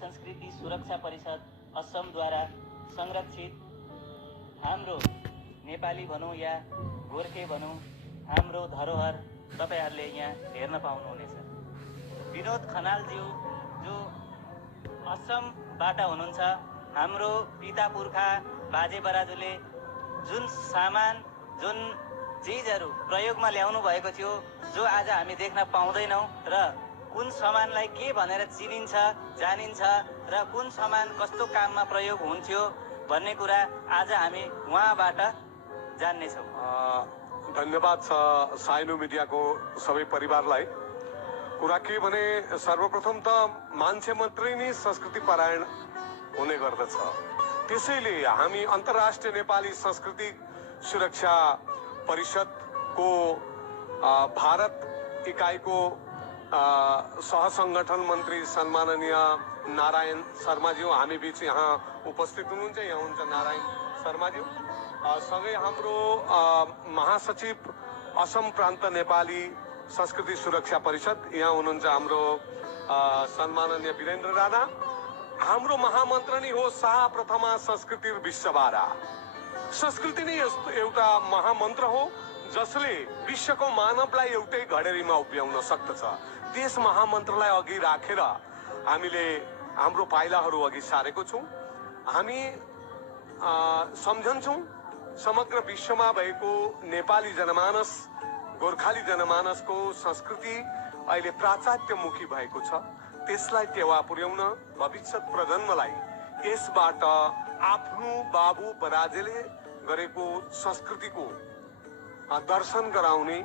संस्कृति सुरक्षा परिषद असमद्वारा संरक्षित हाम्रो नेपाली भनौँ या गोर्खे भनौँ हाम्रो धरोहर तपाईहरूले यहाँ हेर्न पाउनुहुनेछ। विनोद खनालज्यू जो असमबाट हुनुहुन्छ, हाम्रो पिता पुर्खा बाजे बराजुले जुन सामान जुन चिजहरू प्रयोगमा ल्याउनु भएको थियो, जो आज हामी देख्न पाउँदैनौँ, र कुन सामानलाई के भनेर चिनिन्छ जानिन्छ र कुन सामान कस्तो काममा प्रयोग हुन्थ्यो भन्ने कुरा आज हामी उहाँबाट जान्नेछौँ। धन्यवाद छ साइनो मिडियाको सबै परिवारलाई। कुरा के भने, सर्वप्रथम त मान्छे मात्रै नै संस्कृति परायण हुने गर्दछ। त्यसैले हामी अन्तर्राष्ट्रिय नेपाली सांस्कृतिक सुरक्षा परिषदको भारत इकाइको सहसंगठन मन्त्री सम्माननीय नारायण शर्माज्यू हामी बीच यहाँ उपस्थित हुनुहुन्छ। यहाँ हुनुहुन्छ नारायण शर्माज्यू, सँगै हाम्रो महासचिव असम प्रान्त नेपाली संस्कृति सुरक्षा परिषद यहाँ हुनुहुन्छ हाम्रो सम्माननीय वीरेन्द्र राणा। हाम्रो महामन्त्र नै हो शाह प्रथमा संस्कृति विश्वबारा। संस्कृति नै एउटा महामन्त्र हो जसले विश्वको मानवलाई एउटै घडेरीमा उभ्याउन सक्दछ। त्यस महामन्त्रलाई अघि राखेर हामीले हाम्रो पाइलाहरू अघि सारेको छौँ। हामी सम्झन्छौँ समग्र विश्वमा भएको नेपाली जनमानस, गोर्खाली जनमानसको संस्कृति अहिले पाश्चात्यमुखी भएको छ। त्यसलाई टेवा पुर्याउन, भविष्य प्रजन्मलाई यसबाट आफ्नो बाबु बराजेले गरेको संस्कृतिको दर्शन गराउने,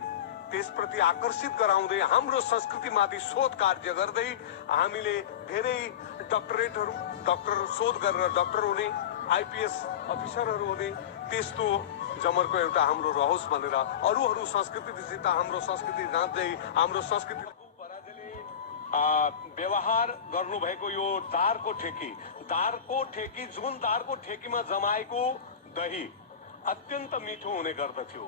त्यसप्रति आकर्षित गराउँदै हाम्रो संस्कृतिमाथि शोध कार्य गर्दै हामीले धेरै डक्टरेटहरू, डक्टर शोध गरेर डक्टर हुने, आइपीएस अफिसरहरू हुने, त्यस्तो जमर्को एउटा हाम्रो रहोस् भनेर अरू संस्कृतिसित हाम्रो संस्कृति जाँच्दै हाम्रो संस्कृति व्यवहार गर्नुभएको यो दारको ठेकी जुन दारको ठेकीमा जमाएको दही अत्यन्त मिठो हुने गर्दथ्यो।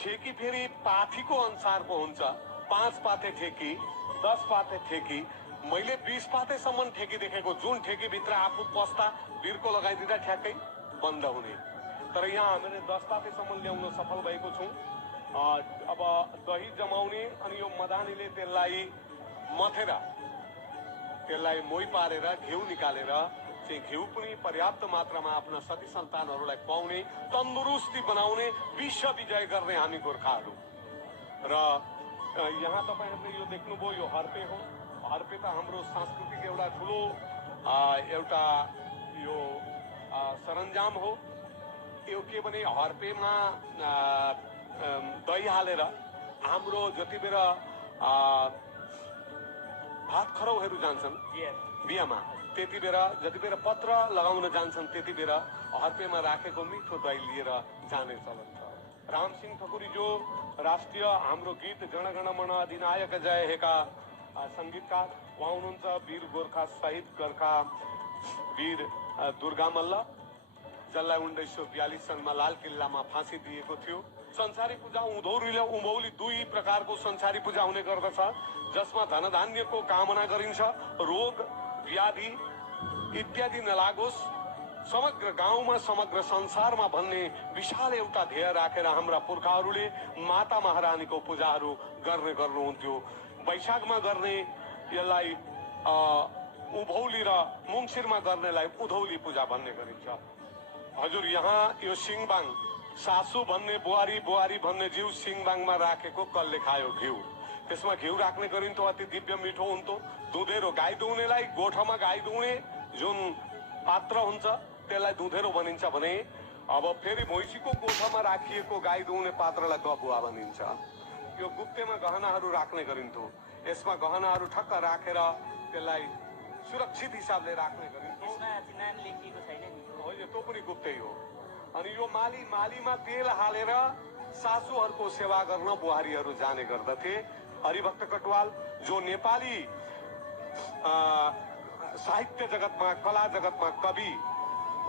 ठेकी फेरि पाथीको अनुसारको हुन्छ। 5 पाथे ठेकी, 10 पाथे ठेकी, मैले 20 पाथेसम्म ठेकी देखेको। जुन ठेकी भित्र आफू पस्दा बिर्को लगाइदिँदा ठ्याक्कै बन्द हुने। तर यहाँ हामीले 10 पाथेसम्म ल्याउन सफल भएको छौँ। अब दही जमाउने अनि यो मदानीले त्यसलाई मथेर त्यसलाई मोही पारेर घिउ निकालेर चाहिँ घिउ पनि पर्याप्त मात्रामा आफ्ना सती सन्तानहरूलाई खुवाउने, तन्दुरुस्ती बनाउने, विश्व विजय गर्ने हामी गोर्खाहरू। र यहाँ तपाईहरुले यो देख्नुभयो, यो हर्पे हो। हर्पे त हाम्रो सांस्कृतिक एउटा ठुलो एउटा यो सरञ्जाम हो। यो के भने हर्पेमा दही हालेर हाम्रो जति बेर भात खरौहरू जान्छन् बिहामा, त्यति बेर जति बेर पत्र लगाउन जान्छन् त्यति बेर हर्पेमा राखेको मिठो दही लिएर जाने चलन छ। रामसिंह ठकुरी जो राष्ट्रिय हाम्रो गीत जनगण मन अधिनायक जय हेका संगीतकार, उहाँ हुनुहुन्छ वीर गोर्खा शहीद गोर्खा वीर दुर्गा मल्ल, जसलाई 1942 सनमा लाल किल्लामा फाँसी दिएको थियो। संसारी पूजा उँधौली र उभौली दुई प्रकारको संसारी पूजा हुने गर्दछ, जसमा धनधान्यको कामना गरिन्छ, रोग व्याधि इत्यादि नलागोस् समग्र गाउँमा समग्र संसारमा भन्ने विशाल एउटा ध्येय राखेर हाम्रा पुर्खाहरूले माता महारानीको पूजाहरू गर्नुहुन्थ्यो। वैशाखमा गर्ने यसलाई उभौली र मुङसिरमा गर्नेलाई उधौली पूजा भन्ने गरिन्छ। हजुर यहाँ यो सिङबाङ, सासू भन्ने बुहारी, बुहारी भन्ने जीव सिङबाङमा राखेको कसले खायो घिउ, त्यसमा घिउ राख्ने गरिन्थ्यो। अति दिव्य मिठो हुन्थ्यो। दुधेरो, गाई दुहुनेलाई गोठमा गाई दुहुने जुन पात्र हुन्छ त्यसलाई दुधेरो भनिन्छ भने, अब फेरि भैँसीको गोठमा राखिएको गाई दुहुने पात्रलाई गबुवा भनिन्छ। यो गुप्तेमा गहनाहरू राख्ने गरिन्थ्यो। यसमा गहनाहरू ठक्क राखेर त्यसलाई सुरक्षित हिसाबले राख्ने गरिन्थ्यो। नाम लेखिएको छैन नि, होइन, त्यो पनि गुप्तै हो। अनि यो मालीमा तेल हालेर सासूहरूको सेवा गर्न बुहारीहरू जाने गर्दथे। हरिभक्त कटुवाल जो नेपाली साहित्य जगतमा, कला जगतमा कवि,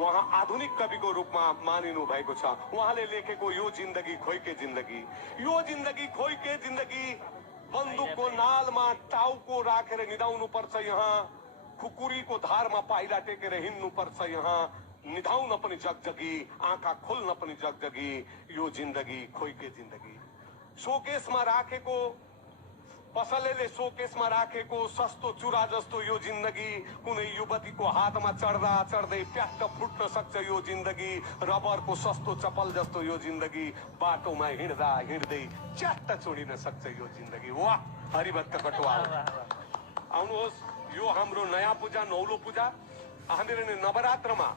उहाँ आधुनिक कविको रूपमा मानिनु भएको छ। उहाँले लेखेको यो जिन्दगी खोइके जिन्दगी, यो जिन्दगी खोइके जिन्दगी, बन्दुकको नालमा टाउको राखेर निदाउनु पर्छ यहाँ, खुकुरीको धारमा पाइला टेकेर हिँड्नु पर्छ यहाँ, निधाउन पनि जगजगी, आँखा खोल्न पनि जगजगी, यो जिन्दगी खोइके जिन्दगी। शोकेसमा राखेको पसलेले शोकेसमा राखेको सस्तो चुरा जस्तो यो जिन्दगी, कुनै युवतीको हातमा चढ्दा चढ्दै प्याट्ट फुट्न सक्छ यो जिन्दगी, रबरको सस्तो चप्पल जस्तो यो जिन्दगी, बाटोमा हिँड्दा हिँड्दै च्याट्ट छोडिन सक्छ यो जिन्दगी। वाह, हरिभक्त कटुवाल। आउनुहोस्, यो हाम्रो नयाँ पूजा, नौलो पूजा। हामीले नवरात्रमा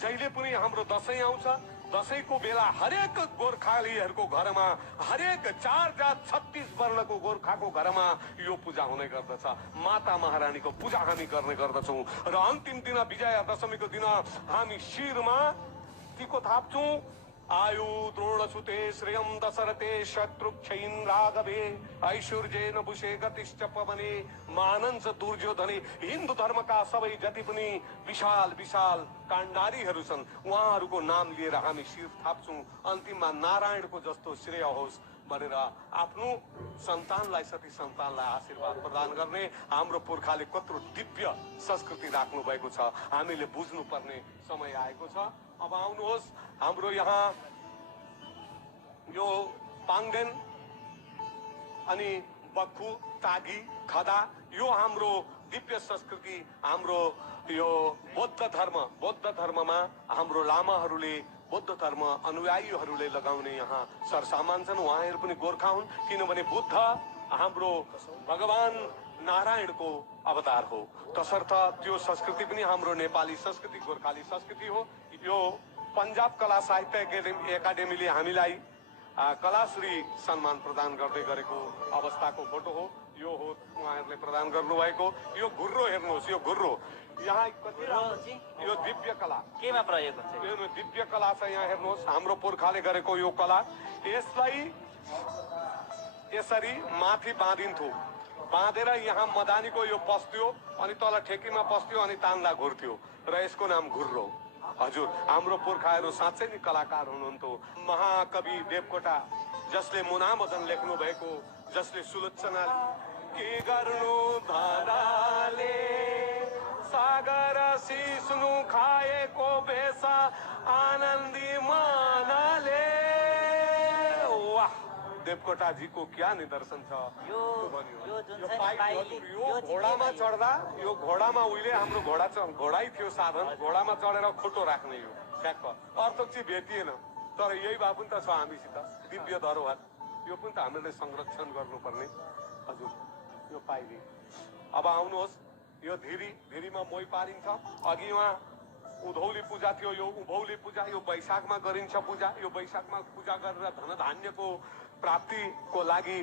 जहिले पनि हाम्रो दशैं आउँछ, दशैंको बेला हरेक गोर्खालीहरूको घरमा, हरेक 4 जात 36 वर्णको गोर्खाको घरमा यो पूजा हुने गर्दछ। माता महारानीको पूजा हामी गर्ने गर्दछौँ र अन्तिम दिन विजया दशमीको दिन हामी शिरमा टीको थाप्छौँ। आयु द्रोणसुते श्रेयम दशरथे शत्रुक्षैन राघवे ऐश्वर्येन बुषे गतिश्च पवने मानन्छ दुर्योधने। हिन्दू धर्मका सबै जति पनि विशाल विशाल काण्डारीहरू छन् उहाँहरूको नाम लिएर हामी शिर थाप्छौँ। अन्तिममा नारायणको जस्तो श्रेय होस् भनेर आफ्नो सन्तानलाई, सती सन्तानलाई आशीर्वाद प्रदान गर्ने हाम्रो पुर्खाले कत्रो दिव्य संस्कृति राख्नु भएको छ, हामीले बुझ्नु पर्ने समय आएको छ। अब आउनुहोस्, हाम्रो यहाँ यो पाङ्देन अनि बक्खु, तागी, खदा, यो हाम्रो दिव्य संस्कृति, हाम्रो यो बौद्ध धर्ममा हाम्रो लामाहरूले, बौद्ध धर्म अनुयायीहरूले लगाउने यहाँ सरसामान छन्। उहाँहरू पनि गोर्खा हुन्, किनभने बुद्ध हाम्रो भगवान नारायणको अवतार हो। तसर्थ त्यो संस्कृति पनि हाम्रो नेपाली संस्कृति, गोर्खाली संस्कृति हो। यो पंजाब कला साहित्य एकाडेमीले हामीलाई कलाश्री सम्मान प्रदान गर्दै गरेको अवस्थाको फोटो हो। यो हो उहाँहरूले प्रदान गर्नुभएको यो घुर्रो। हेर्नुहोस्, यो घुर्रो यहाँ कति यो दिव्य कला केमा प्रयोग हुन्छ? यो दिव्य कला छ। यहाँ हेर्नुहोस्, हाम्रो पुर्खाले गरेको यो कला। यसलाई यसरी माथि बाँधिन्थ्यो, बाँधेर यहाँ मदानीको यो पस्थ्यो अनि तल ठेकीमा पस्थ्यो अनि तान्दा घुर्थ्यो र यसको नाम घुर्रो। हजुर, हाम्रो पुर्खाहरू साँच्चै नै कलाकार हुनुहुन्थ्यो। महाकवि देवकोटा जसले मुनामदन लेख्नु भएको, जसले सुलोचना के गर्नु धराले सागर सिस्नु खाएको बेसा आनन्दी मनले। वाह, देवकोटा जी को क्या निदर्शन छ। यो घोडामा चढ्दा, यो घोडामा उहिले हाम्रो घोडै थियो साधन, घोडामा चढेर खोटो राख्ने यो ठ्याक्क। अर्थोक्सी भेटिएन, तर यही भए पनि त छ हामीसित दिव्य धरोहर। यो पनि त हामीले संरक्षण गर्नुपर्ने। हजुर, यो पाइली। अब आउनुहोस्, यो धिरीमा मोही पारिन्छ। अघि उहाँ उधौली पूजा थियो, यो उभौली पूजा, यो वैशाखमा गरिन्छ पूजा। यो वैशाखमा पूजा गरेर धनधान्यको प्राप्तिको लागि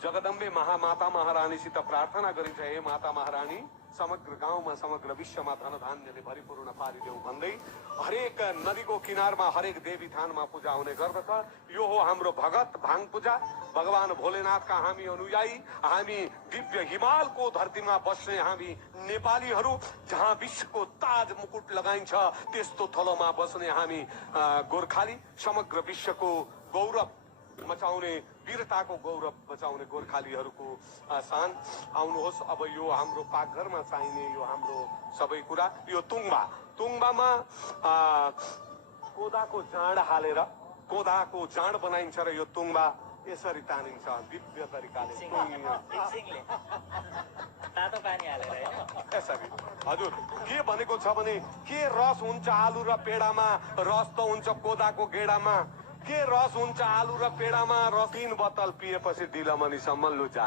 जगदम्बे महामाता महारानीसित प्रार्थना गरिन्छ, हे माता महारानी समग्र गाउँमा, समग्र विश्वमा धनधान्यले भरिपूर्ण पारिदेऊ भन्दै हरेक नदीको किनारमा, हरेक देवी थानमा पूजा हुने गर्दछ। यो हो हाम्रो भगत भाङ पूजा। भगवान भोलेनाथका हामी अनुयायी, हामी दिव्य हिमालको धरतीमा बस्ने हामी नेपालीहरू, जहाँ विश्वको ताज मुकुट लगाइन्छ त्यस्तो थलोमा बस्ने हामी गोर्खाली, समग्र विश्वको गौरव मचाउने, वीरताको गौरव बचाउने गोर्खालीहरूको शान। आउनुहोस्, अब यो हाम्रो पाकघरमा चाहिने यो हाम्रो सबै कुरा। यो तुङबामा कोदाको जाँड हालेर कोदाको जाँड बनाइन्छ र यो तुङबा यसरी तानिन्छ दिव्य तरिकाले तातो पानी हालेर यसरी। हजुर, के भनेको छ भने के रस हुन्छ आलु र पेडामा, रस त हुन्छ कोदाको गेडामा। के रस हुन्छ आलु र पेडामा, रस 3 बोतल पिएपछि दिलमनीसम्म लुचा।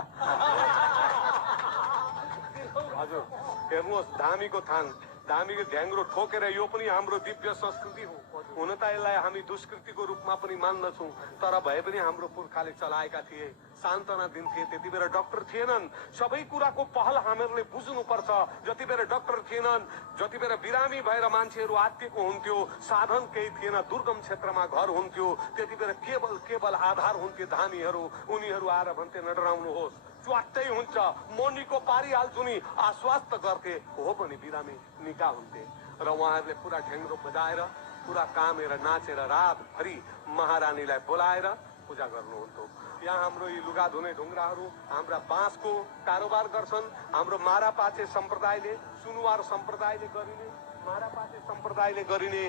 हजुर, हेर्नुहोस्, धामीको थान, धामीको ढ्याङ्ग्रो ठोकेर, यो पनि हाम्रो दिव्य संस्कृति हो। हुन त यसलाई हामी दुष्कृतिको रूपमा पनि मान्दछौँ, तर भए पनि हाम्रो पुर्खाले चलाएका थिए, सान्त्वना दिन्थे। त्यति बेला डाक्टर थिएनन्, सबै कुराको पहल हामीहरूले बुझ्नुपर्छ। जति बेला डाक्टर थिएनन्, जति बेला बिरामी भएर मान्छेहरू आत्तिएको हुन्थ्यो, साधन केही थिएन, दुर्गम क्षेत्रमा घर हुन्थ्यो, त्यति बेला केवल आधार हुन्थे धामीहरू। उनीहरू आएर भन्थे नडराउनुहोस्, च्वाट्टै हुन्छ, म निको पारिहाल्छु नि, आश्वस्त गर्थे। हो पनि बिरामी निका हुन्थे र उहाँहरूले पुरा ढ्याङ्ग्रो बजाएर, पुरा कामेर नाचेर रातभरि महारानीलाई बोलाएर पूजा गर्नुहुन्थ्यो। यहाँ हाम्रो यी लुगा धुने ढुङ्ग्राहरू हाम्रा बाँसको कारोबार गर्छन्। हाम्रो मारापाचे सम्प्रदायले सुनुवार सम्प्रदायले गरिने, मारापाटे सम्प्रदायले गरिने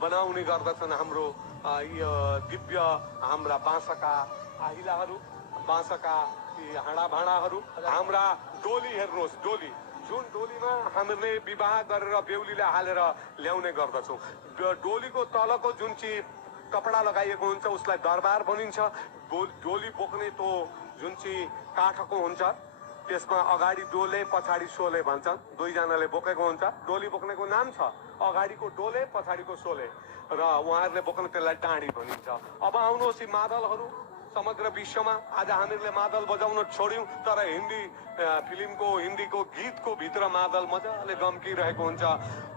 बनाउने गर्दछन् हाम्रो यो दिव्य हाम्रा बाँसका आहिलाहरू, बाँसका हाँडाभाँडाहरू। हाम्रा डोली हेर्नुहोस्, डोली जुन डोलीमा हामीले विवाह गरेर बेहुलीलाई हालेर ल्याउने गर्दछौँ। डोलीको तलको जुन चाहिँ कपडा लगाइएको हुन्छ उसलाई दरबार भनिन्छ। डोली बोक्ने तो जुन चाहिँ काठको हुन्छ त्यसमा अगाडि डोले पछाडि सोले भन्छन्। दुईजनाले बोकेको हुन्छ। डोली बोक्नेको नाम छ, अगाडिको डोले पछाडिको सोले, र उहाँहरूले बोक्ने त्यसलाई टाँडी भनिन्छ। अब आउनुहोस् यी मादलहरू समग्र विश्वमा आज हामीहरूले मादल बजाउन छोड्यौँ, तर हिन्दी फिल्मको हिन्दीको गीतको भित्र मादल मजाले गम्किरहेको हुन्छ।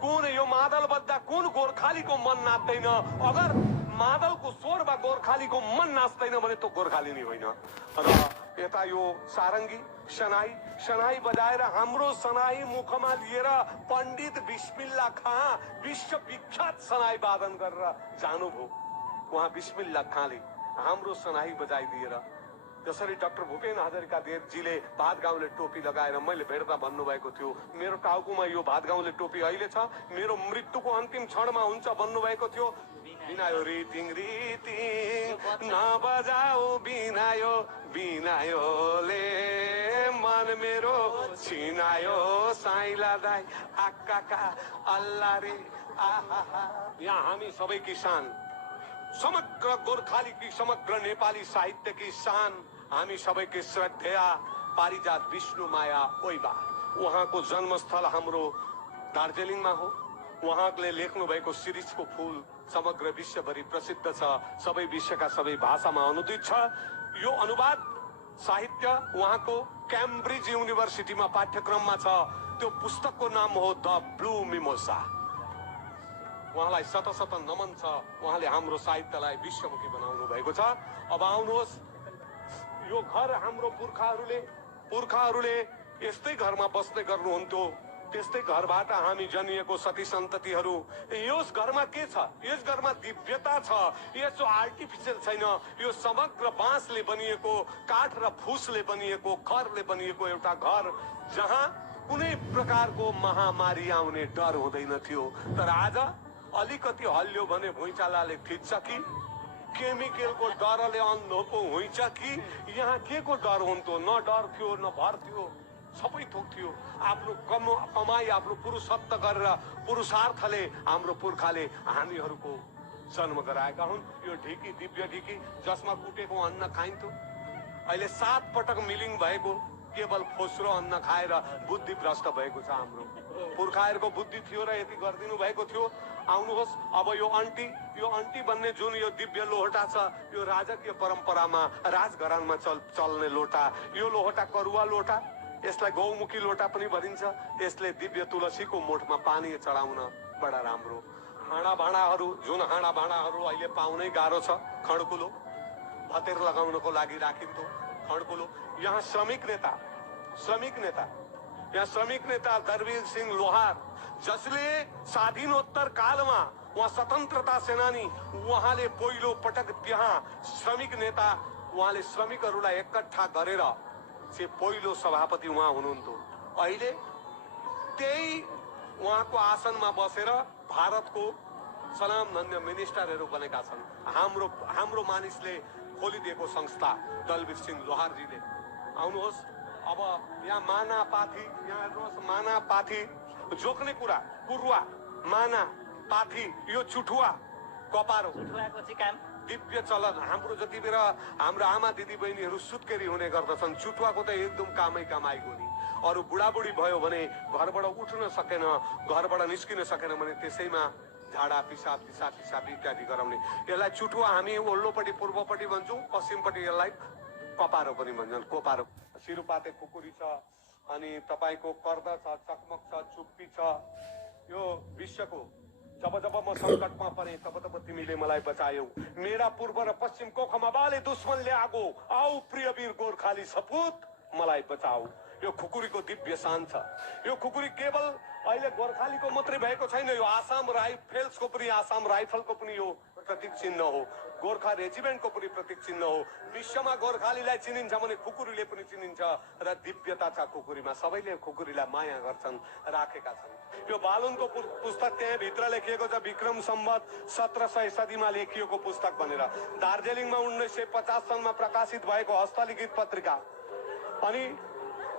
कुन यो मादल बज्दा कुन गोर्खालीको मन नाच्दैन? अगर मादलको स्वरमा गोर्खालीको मन नाच्दैन भने त्यो गोर्खाली नै होइन। र यता यो सारङ्गी सनाई बजाएर हाम्रो सनाई मुखमा लिएर पण्डित बिस्मिल्ला खाँ विश्वविख्यात सनाई वादन गरेर जानुभयो। उहाँ बिस्मिल्ला खाँले हाम्रो सनाई बजाइदिएर, जसरी डाक्टर भूपेन हजारिकाजीले भातगाउँले टोपी लगाएर मैले भेट्दा भन्नुभएको थियो, मेरो टाउकोमा यो भातगाउँले टोपी अहिले छ, मेरो मृत्युको अन्तिम क्षणमा हुन्छ भन्नुभएको थियो। बिनायो रितिङ रितिङ नबजाऊ बिनायो, बिनायोले मन मेरो छिनायो, साइला दाई आकाका अल्लाह रे आहा। यहाँ हामी सबै किसान, समग्र गोर्खाली की समग्र नेपाली साहित्य की शान, हामी सबैको श्रद्धेय पारिजात विष्णु माया ओइबा। उहाँको जन्मस्थल हाम्रो दार्जिलिङमा हो। उहाँले लेख्नु भएको शिरीषको फूल समग्र विश्वभरि प्रसिद्ध छ, सबै विश्वका सबै भाषामा अनुदित छ। यो अनुवाद साहित्य उहाँको क्याम्ब्रिज युनिभर्सिटीमा पाठ्यक्रममा छ। त्यो पुस्तकको नाम हो द ब्लू मिमोसा। उहाँलाई शत नमन छ। उहाँले हाम्रो साहित्यलाई विश्वमुखी बनाउनु भएको छ। अब आउनुहोस्, यो घर हाम्रो पुर्खाहरूले यस्तै घरमा बस्ने गर्नुहुन्थ्यो। त्यस्तै घरबाट हामी जन्मिएको सती सन्ततिहरू। यस घरमा के छ? यस घरमा दिव्यता छ। यसो आर्टिफिसियल छैन। यो समग्र बाँसले बनिएको, काठ र फुसले बनिएको, खरले बनिएको एउटा घर जहाँ कुनै प्रकारको महामारी आउने डर हुँदैन थियो। तर आज अलिकति हल्लियो भने भुइँचालोले थिच्छ कि, केमिकलको डरले अन्धोको हुन्छ कि, यहाँ के को डर हुन्थ्यो? न डर थियो न भर थियो, सबै थोक थियो। आफ्नो कमाई, आफ्नो पुरुषत्व गरेर पुरुषार्थले हाम्रो पुर्खाले हामीहरूको जन्म गराएका हुन्। यो ढिकी, दिव्य ढिकी जसमा कुटेको अन्न खाइन्थ्यो, अहिले 7 पटक मिलिङ भएको केवल फोस्रो अन्न खाएर बुद्धि भ्रष्ट भएको छ। हाम्रो पुर्खाहरूको बुद्धि थियो र यति गरिदिनु भएको थियो। आउनुहोस्, अब यो अन्टी भन्ने जुन यो दिव्य लोहटा छ, यो राजकीय परम्परामा राजघरानमा चल्ने लोटा। यो लोहटा करुवा लोटा, यसलाई गौमुखी लोटा पनि भनिन्छ। यसले दिव्य तुलसीको मोठमा पानी चढाउन बडा राम्रो। हाँडाभाँडाहरू, जुन हाँडाभाँडाहरू अहिले पाउनै गाह्रो छ, खड्कुलो भतेर लगाउनको लागि राखिन्थ्यो खड्कुलो। यहाँ श्रमिक नेता दरवीर सिंह लोहार, जसले स्वाधीनोत्तर कालमा उहाँ स्वतन्त्रता सेनानी, उहाँले पहिलो पटक त्यहाँ श्रमिक नेता, उहाँले श्रमिकहरूलाई एकट्ठा गरेर चाहिँ पहिलो सभापति उहाँ हुनुहुन्थ्यो। अहिले त्यही उहाँको आसनमा बसेर भारतको सलामधन्य मिनिस्टरहरू बनेका छन्। हाम्रो मानिसले खोलिदिएको संस्था दलवीर सिंह लोहारजीले। आउनुहोस्, अब यहाँ मानापाथी, यहाँ हेर्नुहोस्, मानापाथी जोक्ने कुरा, कुरुवा, माना पाथी, यो चुठुवा, कपारो, दिव्य चलन। हाम्रो जति बेला हाम्रो आमा दिदी बहिनीहरू सुत्केरी हुने गर्दछन्, चुटुवाको त एकदम कामैको नि। अरू बुढाबुढी भयो भने घरबाट उठ्न सकेन, घरबाट निस्किन सकेन भने त्यसैमा झाडा पिसाब इत्यादि गराउने। यसलाई चुटुवा हामी ओल्लोपट्टि पूर्वपट्टि भन्छौँ, पश्चिमपट्टि यसलाई कपारो पनि भन्छन्। कोपारो, सिरुपाते खुकुरी छ, अनि तपाईँको कर्द छ, चकमक छ, चुप्पी छ। यो विश्वको जब म संकटमा परे तब तिमीले मलाई बचायौ। मेरा पूर्व र पश्चिम कोखमा बाले दुश्मनले आगो, आऊ प्रिय वीर गोर्खाली सपुत मलाई बचाऊ। यो खुकुरीको दिव्य शान छ। यो खुकुरी केवल अहिले गोर्खालीको मात्रै भएको छैन, यो आसाम राइफल्सको पनि यो प्रतीक चिन्ह हो, गोर्खा रेजिमेन्टको पनि प्रतीक चिन्ह हो। विश्वमा गोर्खालीलाई चिनिन्छ भने खुकुरीले पनि चिनिन्छ र दिव्यता छ खुकुरीमा। सबैले खुकुरीलाई माया गर्छन्, राखेका छन्। यो बालुनको पुस्तक त्यहाँ भित्र लेखिएको छ, विक्रम सम्वत 1700 सदीमा लेखिएको पुस्तक भनेर। दार्जिलिङमा 1950 सालमा प्रकाशित भएको हस्तलिखित पत्रिका अनि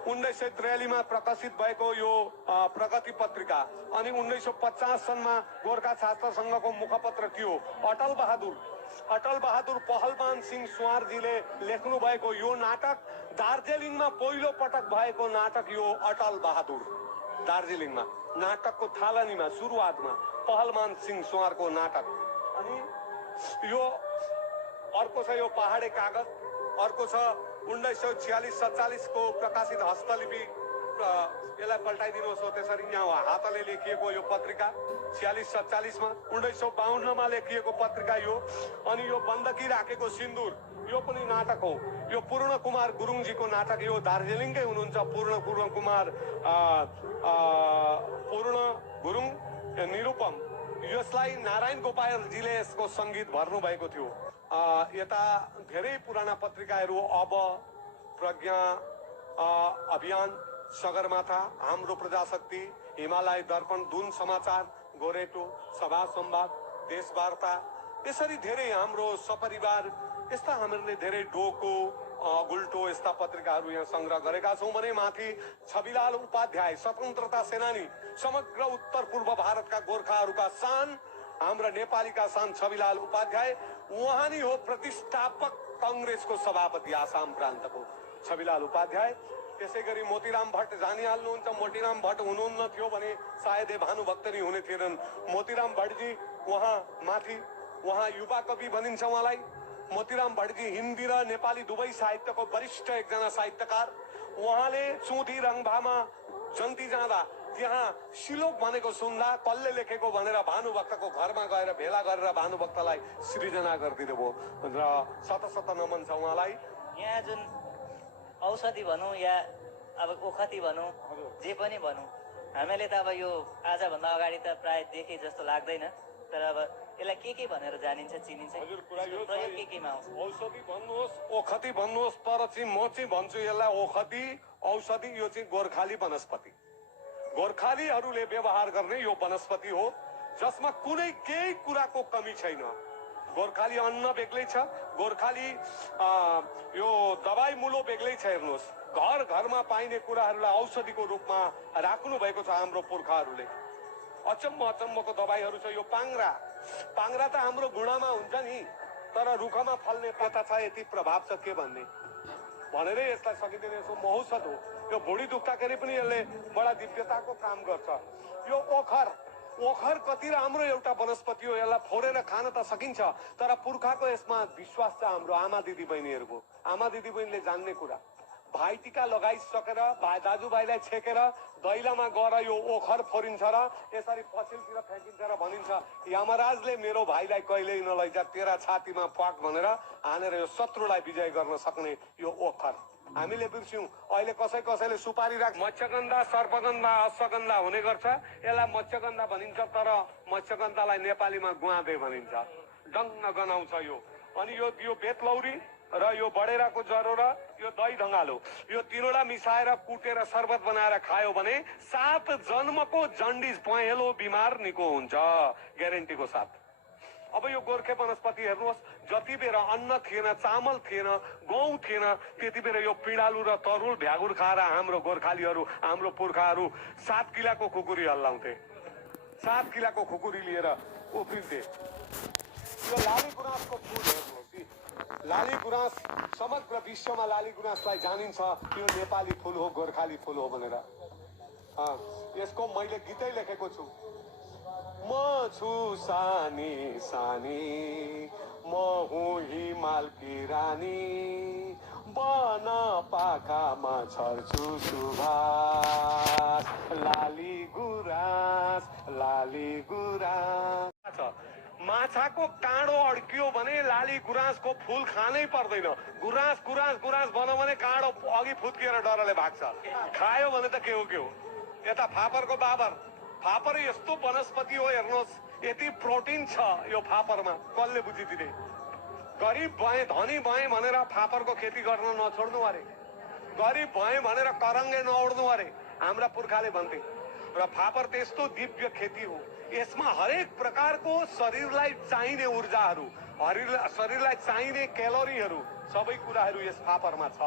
1943 मा प्रकाशित भएको यो प्रगति पत्रिका अनि 1950 सनमा गोर्खा छात्र संघको मुखपत्र थियो। अटल बहादुर पहलमान सिंह सुवारजीले लेख्नु भएको यो नाटक दार्जिलिङमा पहिलो पटक भएको नाटक यो अटल बहादुर। दार्जिलिङमा नाटकको थालनीमा सुरुवातमा पहलमान सिंह सुवारको नाटक। अनि यो अर्को छ यो पहाडे कागज, अर्को छ 1946-47 को प्रकाशित हस्तलिपि। यसलाई पल्टाइदिनुहोस् हो, त्यसरी यहाँ हातले लेखिएको यो पत्रिका 46-47 मा। 1952 मा लेखिएको पत्रिका यो। अनि यो बन्दकी राखेको सिन्दुर, यो पनि नाटक हो। यो पूर्ण कुमार गुरुङजीको नाटक, यो दार्जिलिङकै हुनुहुन्छ पूर्ण गुरुङ निरुपम। यसलाई नारायण गोपालजीले यसको सङ्गीत भर्नु भएको थियो। यता धेरै पुराना पत्रिकाहरू अब प्रज्ञा अभियान, सगरमाथा, हाम्रो प्रजाशक्ति, हिमालय दर्पण, दुन समाचार, गोरेटो, सभा संवाद, देश वार्ता, यसरी धेरै हाम्रो सपरिवार, यस्ता हामीले धेरै डोको गुल्टो यस्ता पत्रिकाहरू यहाँ संग्रह गरेका छौँ भने माथि छविलाल उपाध्याय स्वतन्त्रता सेनानी, समग्र उत्तर पूर्व भारतका गोर्खाहरूका शान, हाम्रा नेपालीका शान छविलाल उपाध्याय। उहाँ नै हो प्रतिष्ठापक कांग्रेसको सभापति आसाम प्रान्तको छविलाल उपाध्याय। त्यसै गरी मोतीराम भट्ट जानिहाल्नुहुन्छ। मोतीराम भट्ट हुनुहुन्न थियो भने सायदै भानुभक्त नै हुने थिएनन्। मोतीराम भट्टजी उहाँ माथि, उहाँ युवा कवि भनिन्छ उहाँलाई। मोतीराम भट्टजी हिन्दी र नेपाली दुवै साहित्यको वरिष्ठ एकजना साहित्यकार। उहाँले चुँधी रङभामा जन्ती जाँदा त्यहाँ श्लोक भनेको सुन्दा कसले लेखेको भनेर भानुभक्तको घरमा गएर भेला गरेर भानुभक्तलाई सृजना गरिदिनु भयो र शत नमन छ उहाँलाई। यहाँ जुन औषधि भनौँ या अब ओखती भनौँ, जे पनि भनौँ, हामीले त अब यो आजभन्दा अगाडि त प्राय देखे जस्तो लाग्दैन, तर अब यसलाई के भनेर जानिन्छ, चिनिन्छ? हजुर, कुरा यो प्रयोग केमा आउँछ? औषधि भन्नुहोस्, ओखती भन्नुहोस्, तर चाहिँ म चाहिँ भन्छु यसलाई ओखती औषधि, यो चाहिँ गोर्खाली वनस्पति, गोर्खालीहरूले व्यवहार गर्ने यो वनस्पति हो जसमा कुनै केही कुराको कमी छैन। गोर्खाली अन्न बेग्लै छ, गोर्खाली यो दबाई मुलो बेग्लै छ। हेर्नुहोस्, घर घरमा पाइने कुराहरूलाई औषधिको रूपमा राख्नु भएको छ हाम्रो पुर्खाहरूले। अचम्मको दबाईहरू छ। यो पाङ्ग्रा त हाम्रो गुणामा हुन्छ नि, तर रुखमा फल्ने पत्ता छ, यति प्रभाव छ के भन्ने भनेर यसलाई सकिँदैन। यसो महौषध हो। यो भुँडी दुख्दाखेरि पनि यसले बडा दिव्यताको काम गर्छ। यो ओखर कति राम्रो एउटा वनस्पति हो। यसलाई फोरेर खान त सकिन्छ, तर पुर्खाको यसमा विश्वास छ हाम्रो आमा दिदी बहिनीहरूको। आमा दिदी बहिनीले जान्ने कुरा, भाइटिका लगाइसकेर दाजुभाइलाई छेकेर दैलामा गएर यो ओखर फोरिन्छ र यसरी पछिल्तिर फ्याँकिन्छ र भनिन्छ यमराजले मेरो भाइलाई कहिल्यै नलैजा, तेरा छातीमा पाक भनेर हानेर यो शत्रुलाई विजय गर्न सक्ने यो ओखर हामीले बिर्स्यौं। अहिले कसैले सुपारी राख, मत्स्यगन्धा, सर्पगन्धा, अश्वगन्धा हुने गर्छ। यसलाई मत्स्यगन्धा भनिन्छ, तर मत्स्यगन्धालाई नेपालीमा गुवादे भनिन्छ। डङ्ग गनाउँछ यो। अनि यो बेतलौरी र यो बडेराको जरो र यो दही ढङ्गालो, यो तीनवटा मिसाएर कुटेर शरबत बनाएर खायो भने 7 जन्मको जन्डिस पहेँलो बिमार निको हुन्छ, ग्यारेन्टीको साथ। अब यो गोर्खे वनस्पति हेर्नुहोस्, जति बेर अन्न थिएन, चामल थिएन, गहुँ थिएन, त्यति बेर यो पिँडालु र तरुल भ्यागुर खाएर हाम्रो गोर्खालीहरू, हाम्रो पुर्खाहरू 7 किलाको खुकुरी हल्लाउँथे। 7 किलाको खुकुरी लिएर उफ्रिन्थे। यो लाली गुराँसको फुल हेर्नुहोस्, लाली गुराँस समग्र विश्वमा लाली गुराँसलाई जानिन्छ। यो नेपाली फुल हो, गोर्खाली फुल हो भनेर। यसको मैले गीतै लेखेको छु। म छु सानी सानी, म हुँ हिमालकी रानी, बन पाखामा छर्छु सुभाष, लाली गुराँस लाली गुराँस। माछाको काँडो अड्कियो भने लाली गुराँसको फुल खानै पर्दैन। गुराँस भनौँ भने काँडो अघि फुत्किएर डरले भाग्छ। खायो भने त के हो। यता फापरको बाबर फापर यस्तो वनस्पति हो, हेर्नुहोस् यति प्रोटिन छ यो फापरमा, कसले बुझिदिने? गरिब भए धनी भए भनेर फापरको खेती गर्न नछोड्नु अरे, गरिब भए भनेर करङ्गे नउड्नु अरे हाम्रा पुर्खाले भन्थे। र फापर त्यस्तो दिव्य खेती हो, यसमा हरेक प्रकारको शरीरलाई चाहिने ऊर्जाहरू, शरीरलाई चाहिने क्यालोरीहरू सबै कुराहरू यस फापरमा छ।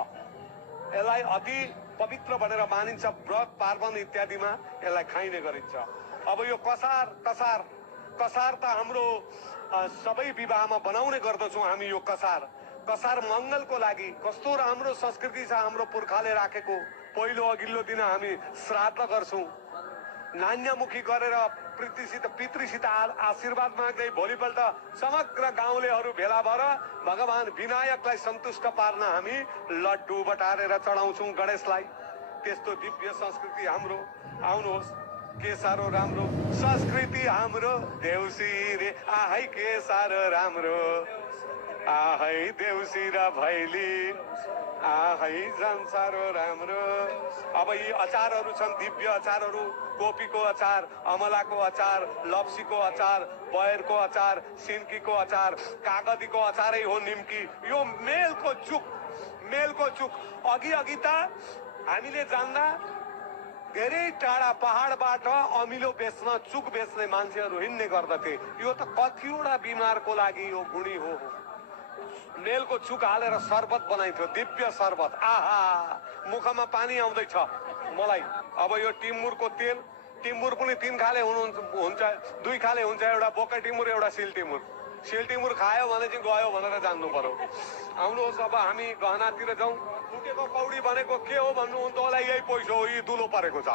यसलाई अति पवित्र भनेर मानिन्छ, व्रत पार्वण इत्यादिमा यसलाई खाइने गरिन्छ। अब यो कसार त हाम्रो सबै विवाहमा बनाउने गर्दछौँ हामी। यो कसार मङ्गलको लागि कस्तो राम्रो संस्कृति छ हाम्रो पुर्खाले राखेको। पहिलो अघिल्लो दिन हामी श्राद्ध गर्छौँ, नान्यमुखी गरेर पितृसित आशीर्वाद माग्दै भोलिपल्ट समग्र गाउँलेहरू भेला भएर भगवान विनायकलाई सन्तुष्ट पार्न हामी लड्डु बटारेर चढाउँछौँ गणेशलाई। त्यस्तो दिव्य संस्कृति हाम्रो। आउनुहोस्, के साह्रो राम्रो संस्कृति हाम्रो देउसी रे, आहै के साह्रो राम्रो, आहै देउसी र भैली, आहै झन् साह्रो राम्रो। अब यी अचारहरू छन्, दिव्य अचारहरू, कोपीको अचार, अमलाको अचार, लप्सीको अचार, बयरको अचार, सिन्कीको अचार, कागतीको अचारै हो निम्की। यो मेलको चुक। अघि त हामीले जान्दा धेरै टाढा पहाडबाट अमिलो बेच्न, चुक बेच्ने मान्छेहरू हिँड्ने गर्दथे। यो त कतिवटा बिमारको लागि यो गुणी हो। मेलको चुक हालेर शरबत बनाइन्थ्यो, दिव्य शरबत। आहा, मुखमा पानी आउँदैछ मलाई। अब यो टिमुरको तेल, टिमुर पनि 3 खाले हुन्छ, 2 खाले हुन्छ, एउटा बोका टिमुर, एउटा सिल टिमुर खायो भने चाहिँ गयो भनेर जान्नु पर्यो। आउनुहोस्, अब हामी गहनातिर जाउँ। फुटेको कौडी भनेको के हो भन्नुहुन्छ होला? यही पैसा हो, यी दुलो परेको छ।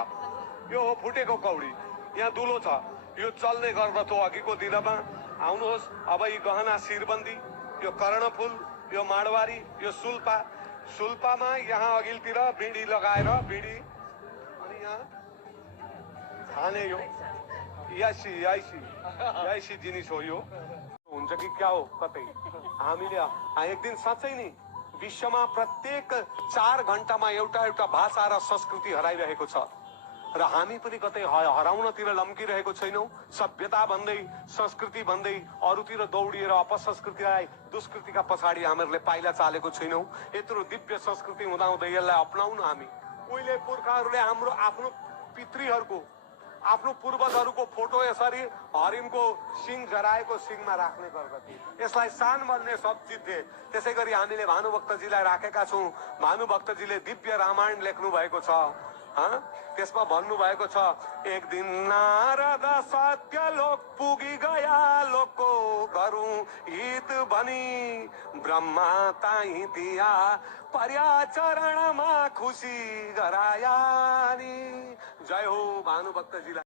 यो हो फुटेको कौडी, यहाँ दुलो छ, यो चल्ने गर्दथ्यो अघिको दिनमा। आउनुहोस्, अब यी गहना, शिरबन्दी, यो कर्णफुल, यो माडवारी, यो सुल्पामा यहाँ अघिल्तिर बिडी लगाएर, बिडी अनि यहाँ खाने यो याइसी जिनिस हो। यो हुन्छ कि क्या हो कतै? हामीले एक दिन साँच्चै नि विश्वमा प्रत्येक 4 घण्टामा एउटा भाषा र संस्कृति हराइरहेको छ र हामी पनि कतै हराउनतिर लम्किरहेको छैनौँ। सभ्यता भन्दै, संस्कृति भन्दै अरूतिर दौडिएर अपसंस्कृतिलाई, दुष्कृतिका पछाडि हामीहरूले पाइला चालेको छैनौँ। यत्रो दिव्य संस्कृति हुँदाहुँदै यसलाई अपनाउन हामी। उहिले पुर्खाहरूले हाम्रो आफ्नो पितृहरूको, आफ्नो पूर्वजहरूको फोटो यसरी हरिणको सिङ झराएको सिङमा राख्ने गर्दथे। यसलाई सान भन्ने सब्जी थिए। त्यसै गरी हामीले भानुभक्तजीलाई राखेका छौँ। भानुभक्तजीले दिव्य रामायण लेख्नु भएको छ। त्यसमा भन्नुभएको छ, एक दिन नारद सत्य लोक पुगी गया, लोकको गरौँ हित भनी ब्रह्मा ताई दिया, पर्याचरणमा खुसी गराया नि। जय हो भानुभक्तजीलाई।